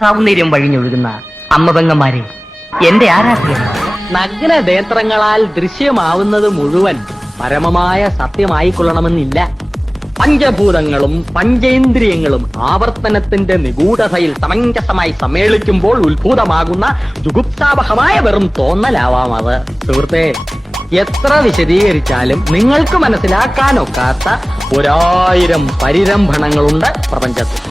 സൗന്ദര്യം വഴിഞ്ഞൊഴുകുന്ന അമ്മപെങ്ങന്മാരെ, എന്റെ ആരാധ്യർ, നഗ്ന നേത്രങ്ങളാൽ ദൃശ്യമാവുന്നത് മുഴുവൻ പരമമായ സത്യമായിക്കൊള്ളണമെന്നില്ല. പഞ്ചഭൂതങ്ങളും പഞ്ചേന്ദ്രിയങ്ങളും ആവർത്തനത്തിന്റെ നിഗൂഢതയിൽ സമഞ്ജസമായി സമ്മേളിക്കുമ്പോൾ ഉത്ഭൂതമാകുന്ന ജുഗുപ്സാവഹമായ വെറും തോന്നലാവാം അത്. സുഹൃത്തെ, എത്ര വിശദീകരിച്ചാലും നിങ്ങൾക്ക് മനസ്സിലാക്കാനൊക്കാത്ത 1000 പരിരംഭണങ്ങളുണ്ട് പ്രപഞ്ചത്തിൽ.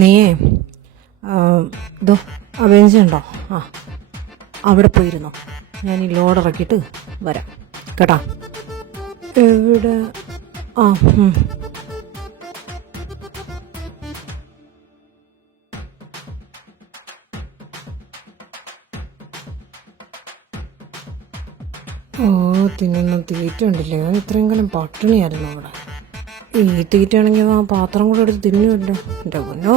നീയേ ഇതോ ആ ബെഞ്ചുണ്ടോ? ആ, അവിടെ പോയിരുന്നോ. ഞാൻ ഈ ലോഡ് ഇറക്കിയിട്ട് വരാം കേട്ടാ. എവിടെ? ആ ഓ, തിന്നുന്ന തീറ്റ ഉണ്ടല്ലേ. ഞാൻ ഇത്രയും കാലം പട്ടിണിയായിരുന്നു അവിടെ. ഈ തീറ്റയാണെങ്കിൽ ആ പാത്രം കൂടെ എടുത്ത് തിന്നുമല്ലോ. എൻ്റെ പൊന്നോ.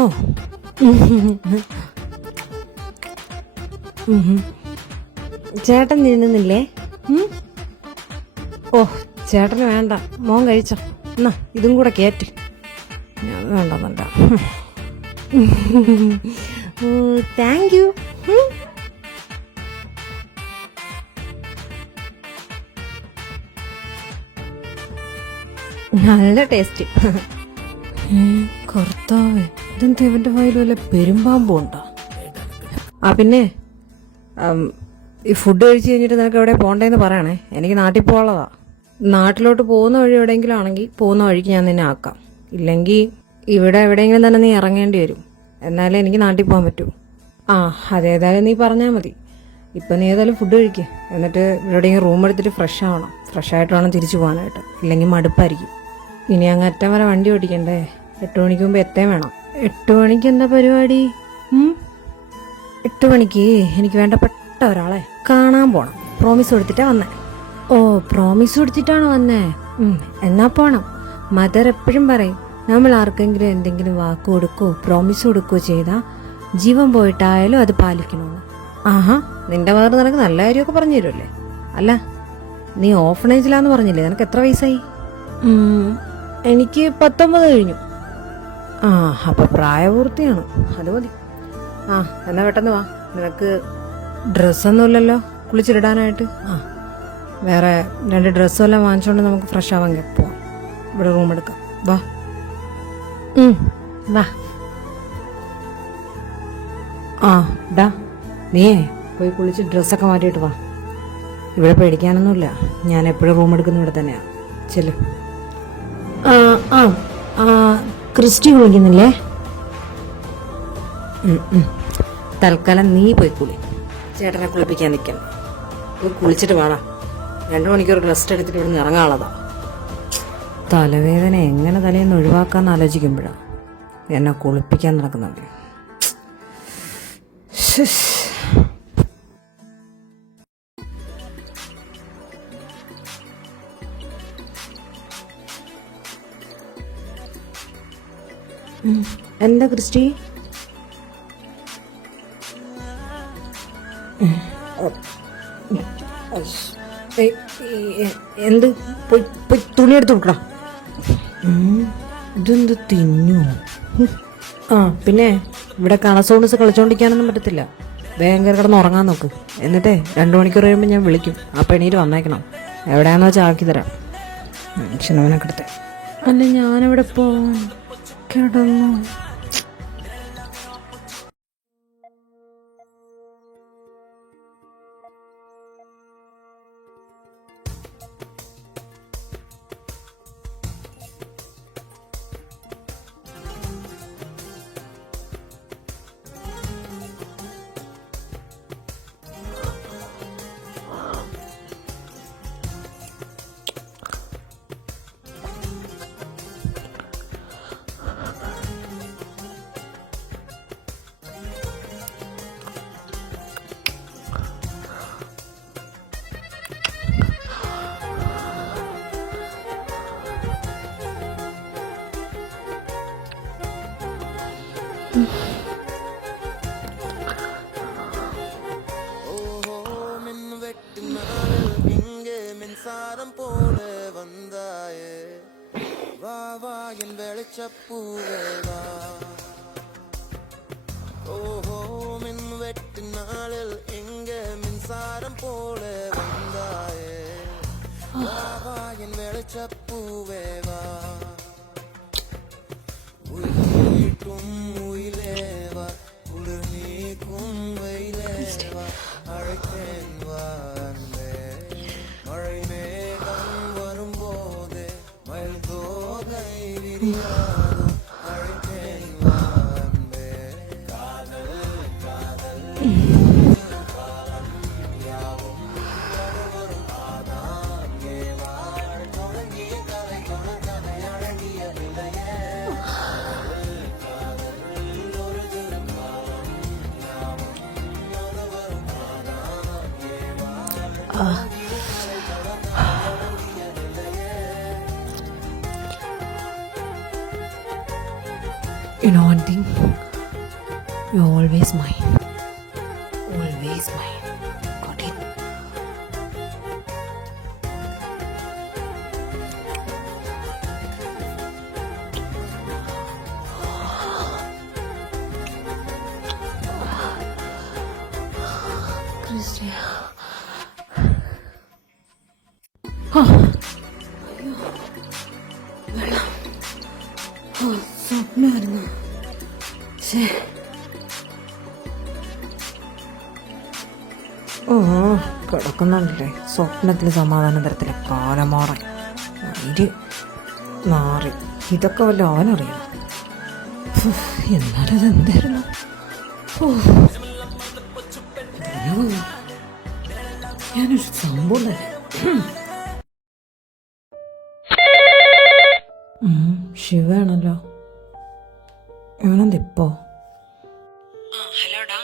ചേട്ടൻ തിന്നുന്നില്ലേ? ഓ, ചേട്ടന് വേണ്ട, മോൻ കഴിച്ചോ. എന്നാ ഇതും കൂടെ കേറ്റ്. അത് വേണ്ടെന്നല്ല. Thank you. നല്ല ടേസ്റ്റ്. കർത്താവേ, ഇതെന്താ ഇവന്റെ വായിൽ വല്ല പെരുമ്പാമ്പുണ്ടോ? ആ പിന്നെ ഈ ഫുഡ് കഴിച്ച് കഴിഞ്ഞിട്ട് നിനക്ക് എവിടെ പോകണ്ടേന്ന് പറയണേ. എനിക്ക് നാട്ടിൽ പോകാനുള്ളതാ. നാട്ടിലോട്ട് പോകുന്ന വഴി എവിടെയെങ്കിലും ആണെങ്കിൽ പോകുന്ന വഴിക്ക് ഞാൻ നിന്നെ ആക്കാം. ഇല്ലെങ്കിൽ ഇവിടെ എവിടെയെങ്കിലും തന്നെ നീ ഇറങ്ങേണ്ടി വരും. എന്നാലേ എനിക്ക് നാട്ടിൽ പോകാൻ പറ്റൂ. ആ, അതേതായാലും നീ പറഞ്ഞാൽ മതി. ഇപ്പം നീ ഏതായാലും ഫുഡ് കഴിക്കുക. എന്നിട്ട് എവിടെയെങ്കിലും റൂം എടുത്തിട്ട് ഫ്രഷ് ആവണം. ഫ്രഷായിട്ട് വേണം തിരിച്ചു പോകാനായിട്ട്. ഇല്ലെങ്കിൽ മടുപ്പായിരിക്കും. ഇനി അങ്ങ് അറ്റം വരെ വണ്ടി ഓടിക്കണ്ടേ? 8 മണിക്ക് മുമ്പ് എത്തേം വേണം. 8 മണിക്ക് എന്താ പരിപാടി? 8 മണിക്ക് എനിക്ക് വേണ്ടപ്പെട്ട ഒരാളെ കാണാൻ പോണം. പ്രോമിസ് കൊടുത്തിട്ടാ വന്നേ. ഓ, പ്രോമിസ് കൊടുത്തിട്ടാണ് വന്നേ. എന്നാ പോണം. മദർ എപ്പോഴും പറയും, നമ്മൾ ആർക്കെങ്കിലും എന്തെങ്കിലും വാക്ക് കൊടുക്കോ പ്രോമിസ് കൊടുക്കോ ചെയ്താൽ ജീവൻ പോയിട്ടായാലും അത് പാലിക്കണമെന്ന്. ആഹാ, നിന്റെ മദർ നിനക്ക് നല്ല കാര്യമൊക്കെ പറഞ്ഞു തരുമല്ലേ? അല്ല, നീ ഓഫണേജിലാന്ന് പറഞ്ഞില്ലേ? നിനക്ക് എത്ര വയസ്സായി? എനിക്ക് 19 കഴിഞ്ഞു. ആ, അപ്പൊ പ്രായപൂർത്തിയാണ്. അത് മതി. ആ, എന്നാ പെട്ടെന്ന് വാ. നിനക്ക് ഡ്രസ്സൊന്നുമില്ലല്ലോ കുളിച്ചിടാനായിട്ട്. ആ, വേറെ 2 ഡ്രസ്സും എല്ലാം വാങ്ങിച്ചോണ്ട് നമുക്ക് ഫ്രഷ് ആവാൻ പോവാം. ഇവിടെ റൂം എടുക്കാം. വാ. വാ. ആ ഡാ, നീയേ പോയി കുളിച്ച് ഡ്രസ്സൊക്കെ മാറ്റിയിട്ട് വാ. ഇവിടെ പേടിക്കാനൊന്നുമില്ല. ഞാൻ എപ്പോഴും റൂം എടുക്കുന്ന ഇവിടെ തന്നെയാണ്. ചെല്ല്. ക്രിസ്റ്റി വിളിക്കുന്നില്ലേ? തൽക്കാലം നീ പോയി കുളി. ചേട്ടനെ കുളിപ്പിക്കാൻ നിൽക്കണം. പോയി കുളിച്ചിട്ട് വേണം. 2 മണിക്കൂർ റെസ്റ്റ് എടുത്തിട്ട് ഇവിടെ നിന്ന് ഇറങ്ങാനുള്ളതാ. തലവേദന എങ്ങനെ തലേന്ന് ഒഴിവാക്കാന്ന് ആലോചിക്കുമ്പോഴാണ് എന്നെ കുളിപ്പിക്കാൻ നടക്കുന്നുണ്ട്. എന്താ ക്രിസ്റ്റി? എന്ത്? പോയി തുണി എടുത്ത് കൊടുക്കണം. ഇതെന്ത് തിന്നു? ആ പിന്നെ ഇവിടെ കളസോണസ് കളിച്ചോണ്ടിരിക്കാനൊന്നും പറ്റത്തില്ല. വേഗം കയറി കിടന്ന് ഉറങ്ങാൻ നോക്ക്. എന്നിട്ടേ 2 മണിക്കൂർ കഴിയുമ്പോൾ ഞാൻ വിളിക്കും. അപ്പം എണീറ്റ് വന്നേക്കണം. എവിടെയാണെന്ന് വെച്ചാൽ ആക്കി തരാം. മനുഷ്യനവനൊക്കെ എടുത്ത്. അല്ല ഞാനെവിടെ പോവാൻ? കിടന്നു. மின்சாரம் போல வந்தாயே வா வா என் வெளிச்சப்பூவே வா ஓஹோ மின் வெட்டு நாளில் எங்க மின்சாரம் போல வந்தாயே வா வா என் வெளிச்சப்பூவே வா உயிர்க்கும் உயிலேவா குளிர் நீக்கும் வெயிலேவா அழைத்தேன் வா அன்பே மழை மேகம் வரும்போது மயில் தோகை விரியாதோ அழைத்தேன் வா அன்பே காதல் காதல் காலம் யாவும் வரும் ஆதாம் ஏவாள் தொடங்கிய கதை தொடர்கதை அழகிய நிலையே You know one thing? You're always mine. Always mine. Got it? Christy. സ്വപ്നമായിരുന്നു. ഓ കിടക്കുന്നുണ്ടല്ലേ സ്വപ്നത്തിൽ സമാധാന തരത്തിലെ കാലം മാറി മാറി. ഇതൊക്കെ വല്ല അവനറിയാം. എന്നാലും അതെന്തായിരുന്നു? ഞാനൊരു സംഭവം തന്നെ. ശിവയാണല്ലോ. ഇവനെന്തിപ്പോ? ഹലോടാ,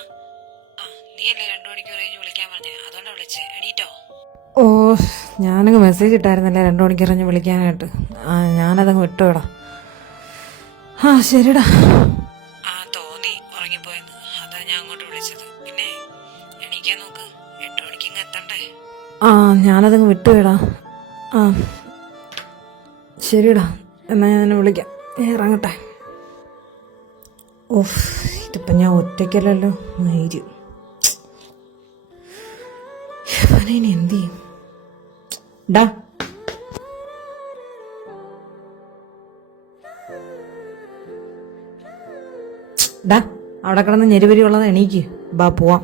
നീയല്ലേ 2 മണിക്കൂർ കഴിഞ്ഞ് വിളിക്കാൻ പറഞ്ഞേ, അതുകൊണ്ടാ വിളിച്ചേ. എണീറ്റോ? ഓ ഞാനങ്ങ് മെസ്സേജ് ഇട്ടായിരുന്നല്ലേ 2 മണിക്കൂർ കഴിഞ്ഞ് വിളിക്കാനായിട്ട്. ഞാനതങ്ങ് വിട്ടുവിടാം. ശരിടാ. തോന്നി ഉറങ്ങിപ്പോയെന്ന്, അതാ ഞാൻ അങ്ങോട്ട് വിളിച്ചത്. പിന്നെ എണീക്കാൻ നോക്ക്, 8 മണിക്ക് ഇങ്ങ് എത്തണ്ടേ. ഞാനതങ്ങ് വിട്ടുവിടാ. ശരിടാ, എന്നാ ഞാൻ വിളിക്കാം. ഇറങ്ങട്ടെ. ഓഫ് ഇതിപ്പം ഞാൻ ഒറ്റയ്ക്കല്ലല്ലോ. മയിര് ഇനി എന്ത് ചെയ്യും? ഡാ അവിടെ കിടന്ന് ഞെരുവരി ഉള്ളത് എണീക്ക്. ബാ പോവാം.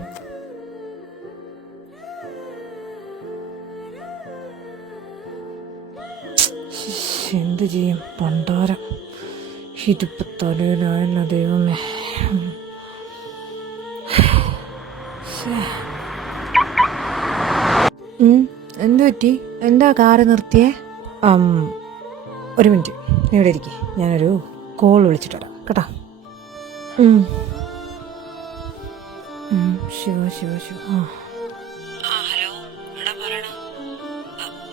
എന്ത് ചെയ്യും? പണ്ടാരം ഇതിപ്പോ തലയിലായല്ല ദൈവമേ. എന്ത് പറ്റി? എന്താ കാറ് നിർത്തിയേ? ഒരു മിനിറ്റ് നീ ഇവിടെ ഇരിക്കേ, ഞാനൊരു കോൾ വിളിച്ചിട്ട് വരാം കേട്ടോ. ശിവ ശിവ ശിവ. ഹലോ, എടാ പറയടാ.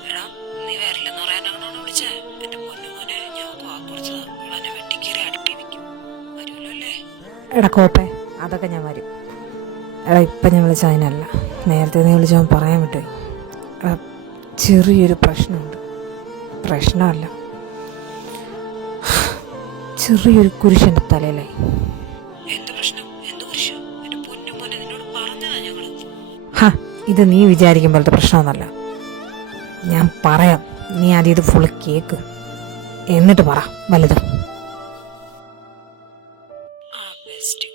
എടാ നീ വരില്ലെന്ന് പറയാനാണോ വിളിച്ചേ? എന്റെ പൊന്നു മോനെ, ഞാൻ വാക്കുറിച്ചതാ. എന്നെ വെട്ടിക്കേറി അടുപ്പി വെക്കും. വരുമല്ലോ എടാ കോപ്പേ, അതൊക്കെ ഞാൻ വരും. എടാ ഇപ്പം ഞാൻ വിളിച്ച അതിനല്ല, നേരത്തെ നീ വിളിച്ചവൻ പറയാൻ വിട്ടുപോയി. എടാ ചെറിയൊരു പ്രശ്നമുണ്ട്. പ്രശ്നമല്ല, ചെറിയൊരു കുരിശൻ്റെ തലയിലായി. എന്ത് പ്രശ്നം? എന്ത് കുരിശ്? എന്റെ പൊന്നു പോലെ നിന്നോട് പറഞ്ഞതാ ഞങ്ങള്. ഇത് നീ വിചാരിക്കും പോലത്തെ പ്രശ്നമൊന്നുമല്ല. ഞാൻ പറയാം, നീ ആദ്യം ഇത് ഫുള്ള് കേക്ക്, എന്നിട്ട് പറ വലുത്. ആ ബെസ്റ്റ്.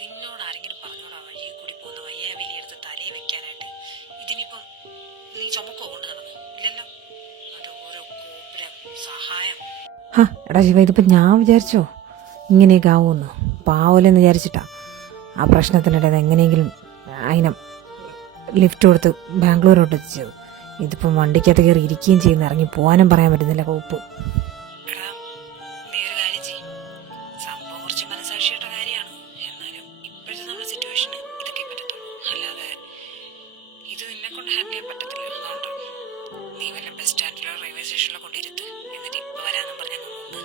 നിന്നോട് ആരെങ്കിലും പറഞ്ഞോടാ വഴിയെ കൂടി പോകുന്ന വയ്യാവിലി എടുത്ത് തലയിൽ വെക്കാനായിട്ട്? ഇതിനിപ്പം നീ ചുമക്കോ കൊണ്ട് നടന്നു? ഇല്ലല്ലോ. അത് ഓരോ കോപ്പുരം സഹായം. എടാ ശിവ, ഇതിപ്പോൾ ഞാൻ വിചാരിച്ചോ ഇങ്ങനെയൊക്കെ ആവുമെന്ന്? പാവലെന്ന് വിചാരിച്ചിട്ടാ ആ പ്രശ്നത്തിനിടെ എങ്ങനെയെങ്കിലും അതിനെ ലിഫ്റ്റ് കൊടുത്ത് ബാംഗ്ലൂരോട്ട് എത്തിച്ചത്. ഇതിപ്പം വണ്ടിക്കകത്ത് കയറി ഇരിക്കുകയും ചെയ്യുന്ന, ഇറങ്ങി പോകാനും പറയാൻ പറ്റുന്നില്ല കോപ്പ്. എടാ നീ ഒരു കാര്യം ചെയ്യും. സംഭവം കുറച്ച് മനസാക്ഷിയുടെ കാര്യമാണ്. എന്നാലും ഇപ്പോഴത്തെ നമ്മുടെ സിറ്റുവേഷന് ഇതൊക്കെ പറ്റത്തുള്ളൂ. അല്ലാതെ ഇത് നിന്നെ കൊണ്ട് ഹാൻഡിൽ ചെയ്യാൻ പറ്റത്തില്ല. അതുകൊണ്ട് നീ വല്ല ബസ് സ്റ്റാൻഡിലോ റെയിൽവേ സ്റ്റേഷനിലോ കൊണ്ടിരുത്ത്. എന്നിട്ട് ഇപ്പൊ വരാന്നും പറഞ്ഞങ്ങ് മുമ്പ്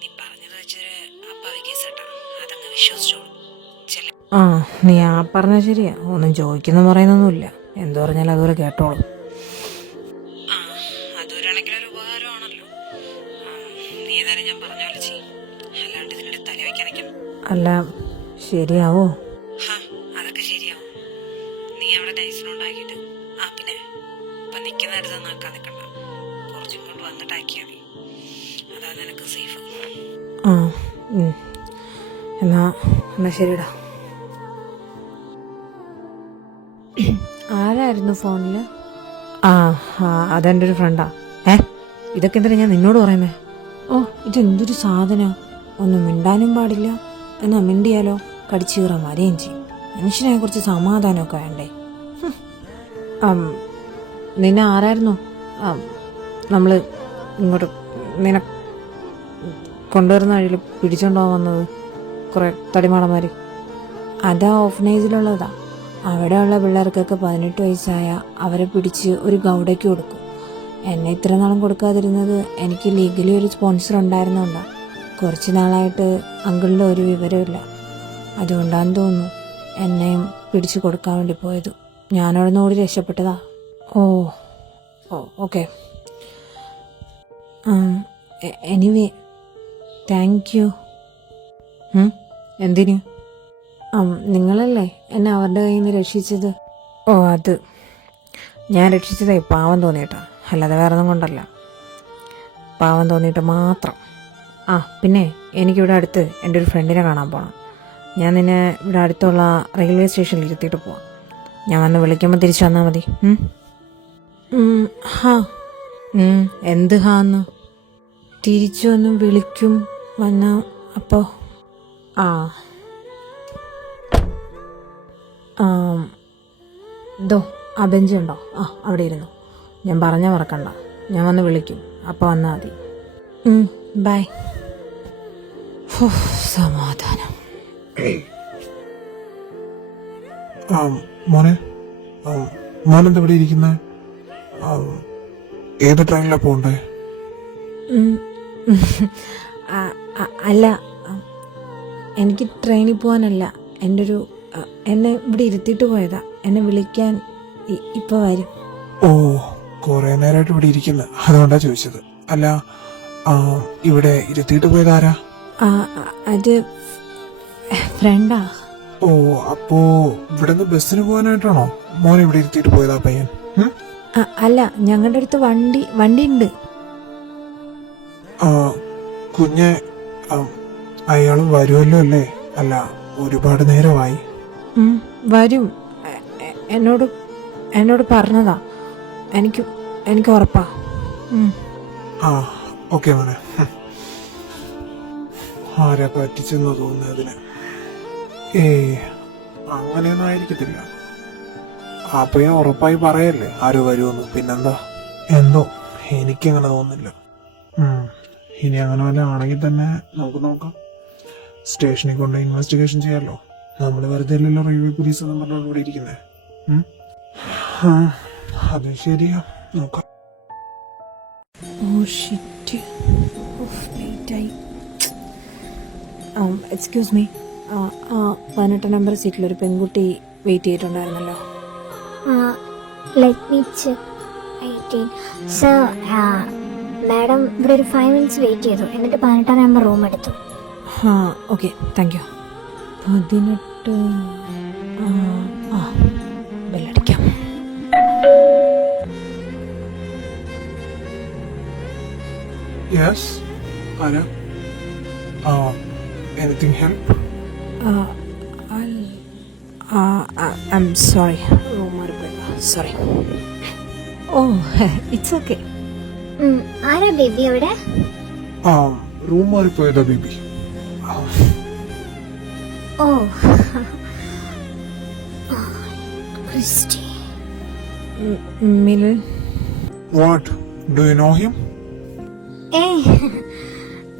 നീ പറഞ്ഞത് വെച്ചൊരു അപ്പാവി കേസ് കേട്ടോ, അതങ്ങ് വിശ്വസിച്ചോളൂ. നീ ആ പറഞ്ഞാൽ ശരിയാ. ഒന്നും ചോദിക്കുന്ന പറയുന്നൊന്നുമില്ല. എന്തു പറഞ്ഞാലും അതുപോലെ കേട്ടോളൂ. അതൊരാണെങ്കിലൊരു ഉപകാരമാണല്ലോ. നീ ഏതായാലും ഞാൻ പറഞ്ഞ പോലെ ചെയ്യും. അല്ലാണ്ട് ഇതിന്റെ തല വയ്ക്കാനൊക്കെ. അല്ല ശരിയാവോ? അതൊക്കെ ശരിയാവും. നീ അവിടെ നൈസിനുണ്ടാക്കിയിട്ട് പിന്നെ ഇപ്പൊ നിൽക്കുന്ന അടുത്ത് നാക്കാൻ നിൽക്കണ്ട. കുറച്ചും കൊണ്ട് വന്നിട്ട് ആക്കിയാൽ മതി. അതാ നിനക്ക് സേഫ്. എന്നാ ശരിടാ. ആരായിരുന്നു ഫോണിൽ? അതെൻ്റെ ഒരു ഫ്രണ്ടാ. ഇതൊക്കെ എന്തിനാ ഞാൻ നിന്നോട് പറയുന്നേ? ഇതെന്തൊരു സാധന. ഒന്നും മിണ്ടാനും പാടില്ല, എന്നാ മിണ്ടിയാലോ കടിച്ചു കീറാൻ വരെയും ചെയ്യും. മനുഷ്യനെ കുറിച്ച് സമാധാനമൊക്കെ വേണ്ടേ? നിന്നെ ആരായിരുന്നു നമ്മൾ ഇങ്ങോട്ട് നിന്നെ കൊണ്ടുവരുന്ന വഴിയിൽ പിടിച്ചോണ്ടോ വന്നത്? കുറേ തടിമാടന്മാർ. അതാ ഓഫനേജിലുള്ളതാ. അവിടെയുള്ള പിള്ളേർക്കൊക്കെ 18 വയസ്സായ അവരെ പിടിച്ച് ഒരു ഗൗഡയ്ക്ക് കൊടുക്കും. എന്നെ ഇത്ര നാളും കൊടുക്കാതിരുന്നത് എനിക്ക് ലീഗലി ഒരു സ്പോൺസർ ഉണ്ടായിരുന്നുകൊണ്ടാണ്. കുറച്ച് നാളായിട്ട് അങ്കിളിൻ്റെ ഒരു വിവരമില്ല. അതുകൊണ്ടാന്ന് തോന്നുന്നു എന്നെയും പിടിച്ചു കൊടുക്കാൻ വേണ്ടി പോയത്. ഞാനവിടെ നിന്ന് ഓടി രക്ഷപ്പെട്ടതാ. ഓക്കെ. Anyway thank you. എന്തിന്? നിങ്ങളല്ലേ എന്നെ അവരുടെ കയ്യിൽ നിന്ന് രക്ഷിച്ചത്? അത് ഞാൻ രക്ഷിച്ചതേ പാവം തോന്നിയിട്ടാ, അല്ലാതെ വേറെ ഒന്നും കൊണ്ടല്ല. പാവം തോന്നിയിട്ട് മാത്രം. പിന്നെ എനിക്കിവിടെ അടുത്ത് എൻ്റെ ഒരു ഫ്രണ്ടിനെ കാണാൻ പോകണം. ഞാൻ നിന്നെ ഇവിടെ അടുത്തുള്ള റെയിൽവേ സ്റ്റേഷനിൽ ഇരുത്തിയിട്ട് പോവാം. ഞാൻ വന്ന് വിളിക്കുമ്പോൾ തിരിച്ചു വന്നാൽ മതി. എന്ത് ഹാന്ന്? തിരിച്ചു വന്ന് വിളിക്കും വന്ന അപ്പോൾ ഇതോ ആ ബെഞ്ചുണ്ടോ? അവിടെ ഇരുന്നു. ഞാൻ പറഞ്ഞാൽ മറക്കണ്ട, ഞാൻ വന്ന് വിളിക്കും, അപ്പോൾ വന്നാൽ മതി. ബൈ. സമാധാനം. മോനെന്താ ഇവിടെ ഇരിക്കുന്നേ? ഏത് ട്രെയിനിലാണ് പോണ്ടേ? അല്ല, എനിക്ക് ട്രെയിനിൽ പോകാനല്ല. എന്നെ ഇവിടെ ഇരുത്തിയിട്ട് പോയതാ. എന്നെ വിളിക്കാൻ ഇപ്പൊ വരും. കുറെ നേരമായിട്ട് ഇവിടെ ഇരിക്കുന്ന, അതുകൊണ്ടാ ചോദിച്ചത്. അല്ല, ഇവിടെ ഇരുത്തിയിട്ട് പോയതാരാ? അത് ഫ്രണ്ടാ. അപ്പോ ഇവിടുന്ന് ബസ്സിന് പോകാനായിട്ടാണോ മോനെ ഇവിടെ ഇരുത്തിയിട്ട് പോയതാ പയ്യൻ? അല്ല, ഞങ്ങളുടെ അടുത്ത് വണ്ടി ഉണ്ട്. കുഞ്ഞെ, അയാൾ വരുമല്ലോ അല്ലേ? അല്ല, ഒരുപാട് നേരമായി. വരും. എന്നോട് പറഞ്ഞതാ. എനിക്ക് ഉറപ്പാ. ഓക്കെ മോനെ. ആരാ പറ്റിച്ചെന്ന് തോന്നുന്നതിന്? അങ്ങനെയൊന്നും ആയിരിക്കത്തില്ല. അപ്പൊ ഞാൻ ഉറപ്പായി പറയല്ലേ ആരോ വരുമെന്ന്. പിന്നെന്താ? എന്തോ എനിക്കങ്ങനെ തോന്നുന്നില്ല. ഇനി അങ്ങനെ വല്ല ആണെങ്കിൽ തന്നെ നമുക്ക് നോക്കാം. സ്റ്റേഷനിൽ കൊണ്ട് ഇൻവെസ്റ്റിഗേഷൻ ചെയ്യാമല്ലോ. നമ്മൾ വെറുതെ അല്ലല്ലോ റെയിൽവേ പോലീസ് എന്നും പറഞ്ഞോണ്ട് ഇവിടെ ഇരിക്കുന്നേ. അത് ശരിയാ, നോക്കാം. എക്സ്ക്യൂസ് മീ, 18 നമ്പർ സീറ്റിൽ ഒരു പെൺകുട്ടി വെയിറ്റ് ചെയ്തിട്ടുണ്ടായിരുന്നല്ലോ. Let me check. 18. Sir, madam ഇവിടെ ഒരു 5 minutes വെയിറ്റ് ചെയ്തു, എന്നിട്ട് 18 നമ്പർ റൂം എടുത്തു. Okay, thank you. 18 ബെല്ലടിക്കാം. യെസ്, ആരാ? Anything help? I am sorry, room മാറിപ്പോയി. സോറി. Oh, it's okay. ആരാ ബേബി അവിടെ? റൂം മാറിപ്പോയതാ baby. Oh, Christy. Milan. What, do you know him?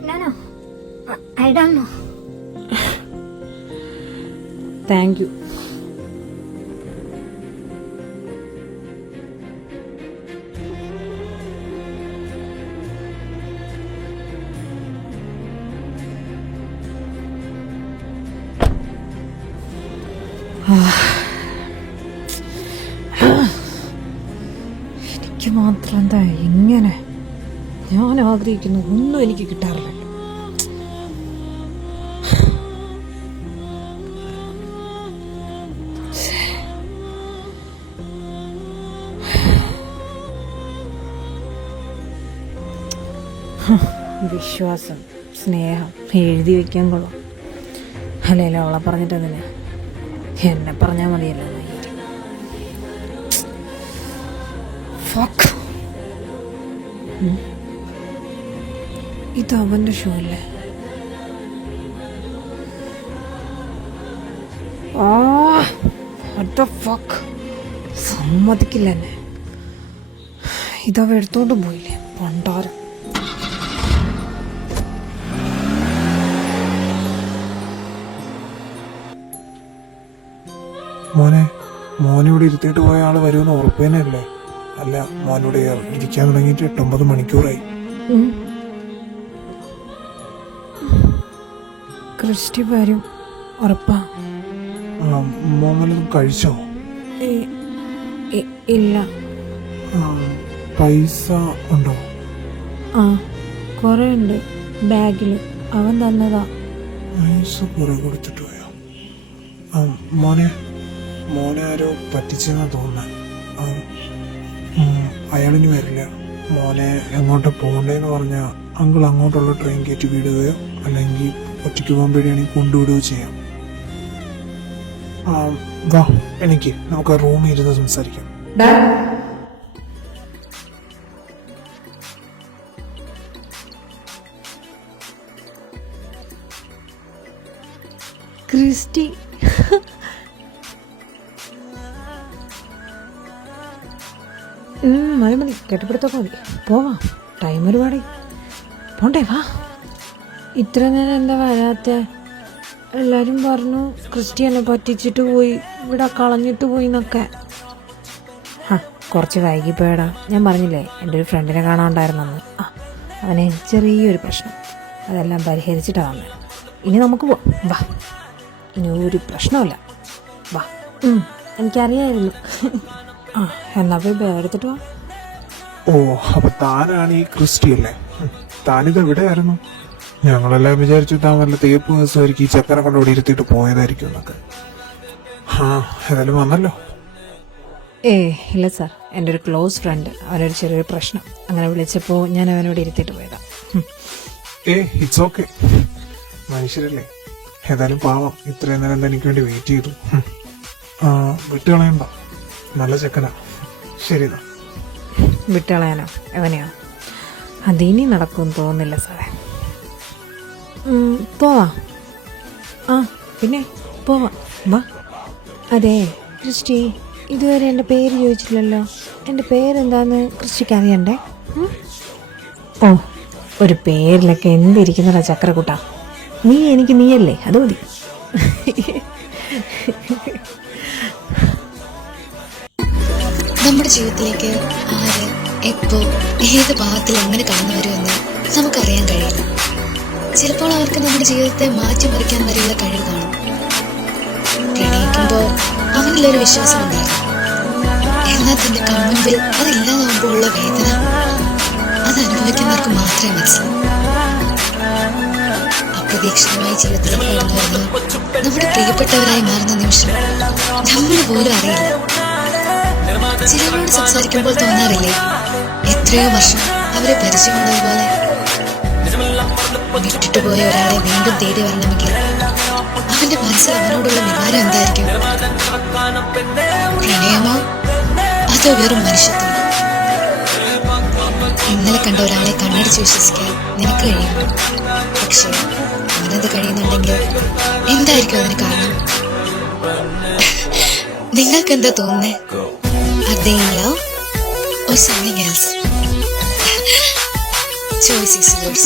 No, I don't know. Thank you. എനിക്ക് മാത്രം എന്താ ഇങ്ങനെ? ഞാൻ ആഗ്രഹിക്കുന്നു ഒന്നും എനിക്ക് കിട്ടാറില്ല. വിശ്വാസം, സ്നേഹം എഴുതി വെക്കാൻ കൊള്ളാം. അല്ലല്ലോ അവളെ പറഞ്ഞിട്ടെന്തിനാ? എന്നെ പറഞ്ഞാൽ മതിയല്ലോ. ഇത് അവന്റെ ഷോ അല്ലേ? സമ്മതിക്കില്ല എന്നെ. ഇതവ എടുത്തോണ്ട് പോയില്ലേ പണ്ടാരം. മോനിവിടെ ഇരുത്തിയിട്ട് പോയ ആള് വരുമെന്ന് ഉറപ്പ് തന്നെയല്ലേ? അല്ല, മോനിവിടെ ഇരിക്കാൻ തുടങ്ങിയിട്ട് 8-9 മണിക്കൂറായി. ക്രിസ്റ്റി വരും ഉറപ്പാ? മോമലും കഴിച്ചോ? ഇല്ല. പൈസ ഉണ്ടോ? കൊറേ ഉണ്ട് ബാഗില്. അവൻ തന്നതാ. പൈസ കുറെ കൊടുത്തിട്ട് പോയോ? മോനെ ആരോ പറ്റിച്ചെന്നാ തോന്നുന്നത്. അയാളിനി വരില്ല. മോനെ എങ്ങോട്ട് പോകണ്ടേന്ന് പറഞ്ഞാൽ അങ്കിൾ അങ്ങോട്ടുള്ള ട്രെയിൻ കയറ്റി വിടുകയോ അല്ലെങ്കിൽ ഒറ്റയ്ക്ക് പോകാൻ പേടിയാണെങ്കിൽ കൊണ്ടുവിടുകയോ ചെയ്യാം. വാ, എനിക്ക് നമുക്ക് ആ റൂമിൽ ഇരുന്ന് സംസാരിക്കാം. ക്രിസ്റ്റി മതി കെട്ടിപ്പിടുത്തൊക്കെ മതി. പോവാം, ടൈം ഒരുപാടായി. പോണ്ടേ, വാ. ഇത്ര നേരം എന്താ വരാത്ത? എല്ലാരും പറഞ്ഞു ക്രിസ്റ്റിയനെ പറ്റിച്ചിട്ട് പോയി, ഇവിടെ കളഞ്ഞിട്ട് പോയി എന്നൊക്കെ. കുറച്ച് വൈകിപ്പോയടാ. ഞാൻ പറഞ്ഞില്ലേ എൻ്റെ ഒരു ഫ്രണ്ടിനെ കാണാണ്ടായിരുന്നെന്ന്. അവന് ചെറിയൊരു പ്രശ്നം, അതെല്ലാം പരിഹരിച്ചിട്ടാണ് വന്നത്. ഇനി നമുക്ക് പോവാം, വാ. ഇനി ഒരു പ്രശ്നമില്ല, വാ. എനിക്കറിയായിരുന്നു. എന്നാ പോയി ബാഗ് എടുത്തിട്ട് വാ. ഓ, അപ്പൊ താനാണ് ഈ ക്രിസ്റ്റി അല്ലേ? താനിത് എവിടെയായിരുന്നു? ഞങ്ങളെല്ലാം വിചാരിച്ചു താൻ വല്ല തേപ്പ് ദിവസമായിരിക്കും ഈ ചക്കര കൊണ്ട് ഇവിടെ ഇരുത്തിയിട്ട് പോയതായിരിക്കും എന്നൊക്കെ. ഏതായാലും വന്നല്ലോ. ഇല്ല സാർ, എൻ്റെ ഒരു ക്ലോസ് ഫ്രണ്ട്, അവനൊരു ചെറിയൊരു പ്രശ്നം, അങ്ങനെ വിളിച്ചപ്പോൾ ഞാൻ അവനോട് ഇരുത്തിയിട്ട് പോയതാ. ഇറ്റ്സ് ഓക്കെ, മനുഷ്യരല്ലേ. ഏതായാലും പാവം, ഇത്രയും നേരം എന്താ എനിക്ക് വേണ്ടി വെയിറ്റ് ചെയ്തു. വിട്ടുകളയണ്ട, നല്ല ചെക്കനാ. ശരിതാ. വിട്ടുകളയാനോ? എവനെയോ? അതിനി നടക്കുമെന്ന് തോന്നുന്നില്ല സാറേ. പോവാം. പിന്നെ പോവാം, വാ. അതെ ക്രിസ്റ്റി, ഇതുവരെ എൻ്റെ പേര് ചോദിച്ചില്ലല്ലോ. എൻ്റെ പേരെന്താന്ന് ക്രിസ്റ്റിക്ക് അറിയണ്ടേ? ഓ, ഒരു പേരിലൊക്കെ എന്തിരിക്കുന്നതാ ചക്രക്കൂട്ടാ. നീ എനിക്ക് നീയല്ലേ, അത് മതി. നമ്മുടെ ജീവിതത്തിലേക്ക് ആര്, എപ്പോ, ഏത് ഭാഗത്തിൽ എങ്ങനെ കടന്നു വരുമെന്ന് നമുക്കറിയാൻ കഴിയില്ല. ചിലപ്പോൾ അവർക്ക് നമ്മുടെ ജീവിതത്തെ മാറ്റിമറിക്കാൻ വരെയുള്ള കഴിവ് കാണും. പ്രണയിക്കുമ്പോ അവനിലൊരു വിശ്വാസം ഉണ്ടായിരുന്നു. എന്നാൽ തന്റെ കൺമുമ്പിൽ അതില്ലാതാവുമ്പോൾ ഉള്ള വേദന അത് അനുഭവിക്കുന്നവർക്ക് മാത്രമേ മനസ്സിലാവൂ. അപ്രതീക്ഷിതമായി ജീവിതത്തിലേക്ക് കടന്നു വരുന്നത് നമ്മുടെ പ്രിയപ്പെട്ടവരായി മാറുന്ന നിമിഷം നമ്മൾ പോലും അറിയില്ല. ചിലരോട് സംസാരിക്കുമ്പോൾ തോന്നാറില്ലേ എത്രയോ വർഷം അവരെ പരിചയമുള്ളതുപോലെ. വിട്ടിട്ട് പോയ ഒരാളെ വീണ്ടും തേടി വരണമെങ്കിൽ അവന്റെ മനസ്സിൽ അവനോടുള്ള വികാരം എന്തായിരിക്കും? പ്രണയമോ അതോ വെറും മനുഷ്യത്വം? ഇന്നലെ കണ്ട ഒരാളെ കണ്ണടിച്ച് വിശ്വസിക്കാൻ നിനക്ക് കഴിയും. പക്ഷെ അവനത് കഴിയുന്നുണ്ടെങ്കിൽ എന്തായിരിക്കും അതിന് കാരണം? നിങ്ങൾക്ക് എന്താ തോന്നുന്നേ? Are they in love or something else? Choice is yours.